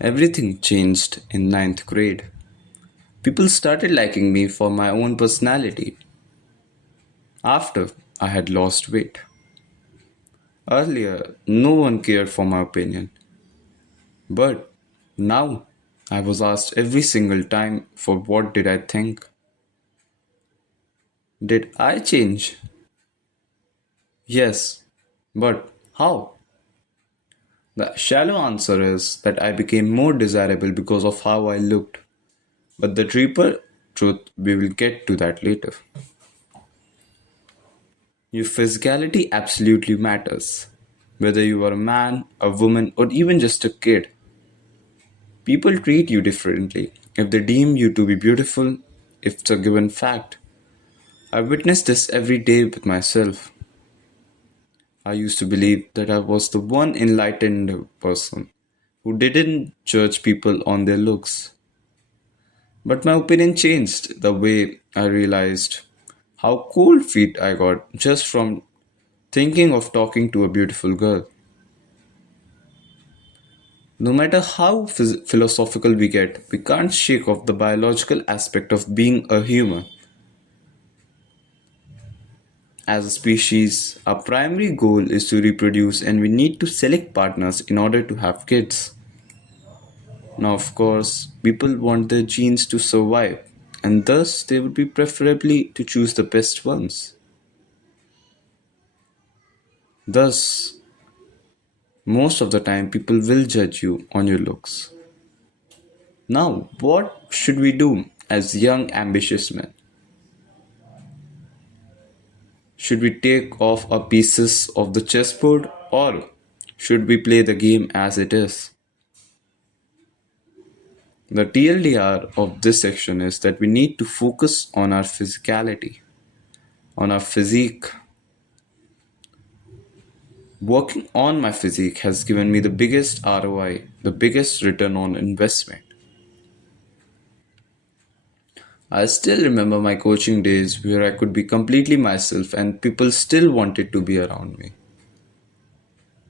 Everything changed in ninth grade. People started liking me for my own personality after I had lost weight. Earlier, no one cared for my opinion, but now I was asked every single time for what did I think? Did I change? Yes, but how? The shallow answer is that I became more desirable because of how I looked. But the deeper truth, we will get to that later. Your physicality absolutely matters. Whether you are a man, a woman, or even just a kid, people treat you differently if they deem you to be beautiful, if it's a given fact. I witness this every day with myself. I used to believe that I was the one enlightened person who didn't judge people on their looks. But my opinion changed the way I realized how cold feet I got just from thinking of talking to a beautiful girl. No matter how philosophical we get, we can't shake off the biological aspect of being a human. As a species, our primary goal is to reproduce and we need to select partners in order to have kids. Now, of course, people want their genes to survive, and thus they would be preferably to choose the best ones. Thus, most of the time, people will judge you on your looks. Now, what should we do as young, ambitious men? Should we take off our pieces of the chessboard or should we play the game as it is? The TLDR of this section is that we need to focus on our physicality, on our physique. Working on my physique has given me the biggest ROI, the biggest return on investment. I still remember my coaching days where I could be completely myself and people still wanted to be around me.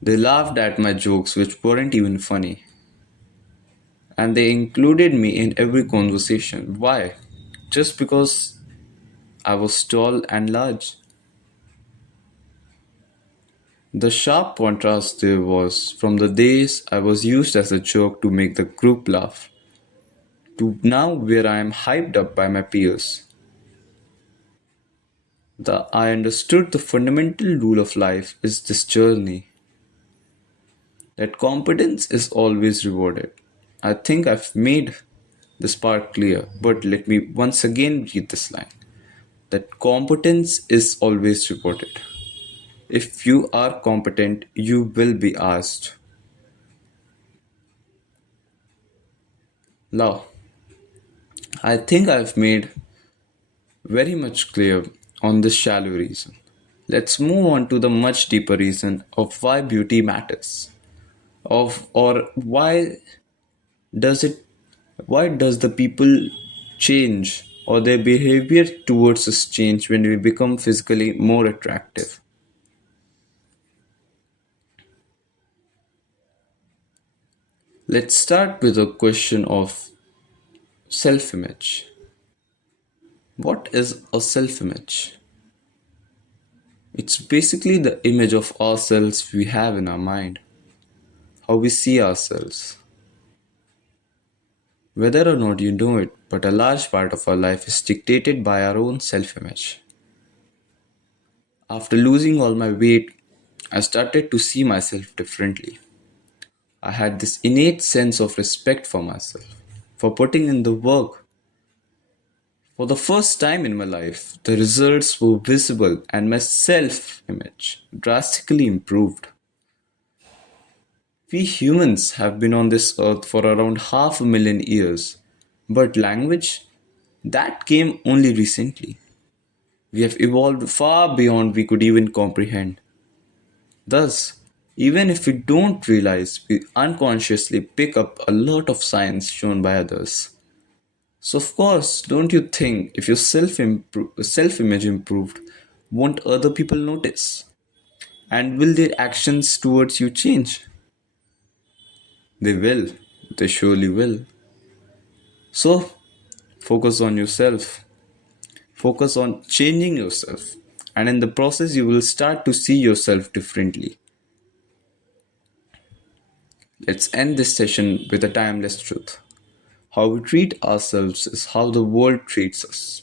They laughed at my jokes, which weren't even funny, and they included me in every conversation. Why? Just because I was tall and large. The sharp contrast there was from the days I was used as a joke to make the group laugh to now where I am hyped up by my peers. I understood the fundamental rule of life is this journey that competence is always rewarded. I think I've made this part clear, but let me once again read this line that competence is always rewarded. If you are competent, you will be asked. Now, I think I've made very much clear on this shallow reason. Let's move on to the much deeper reason of why beauty matters. Of or does it why does the people change or their behavior towards us change when we become physically more attractive? Let's start with a question of self image. What is a self image? It's basically the image of ourselves we have in our mind, how we see ourselves. Whether or not you know it, but a large part of our life is dictated by our own self image. After losing all my weight, I started to see myself differently. I had this innate sense of respect for myself, for putting in the work. For the first time in my life, the results were visible and my self image drastically improved. We humans have been on this earth for around half a million years, but language? That came only recently. We have evolved far beyond we could even comprehend. Thus, even if we don't realize, we unconsciously pick up a lot of signs shown by others. So, of course, don't you think if your self image improved, won't other people notice? And will their actions towards you change? They will. They surely will. So, focus on yourself. Focus on changing yourself. And in the process, you will start to see yourself differently. Let's end this session with a timeless truth. How we treat ourselves is how the world treats us.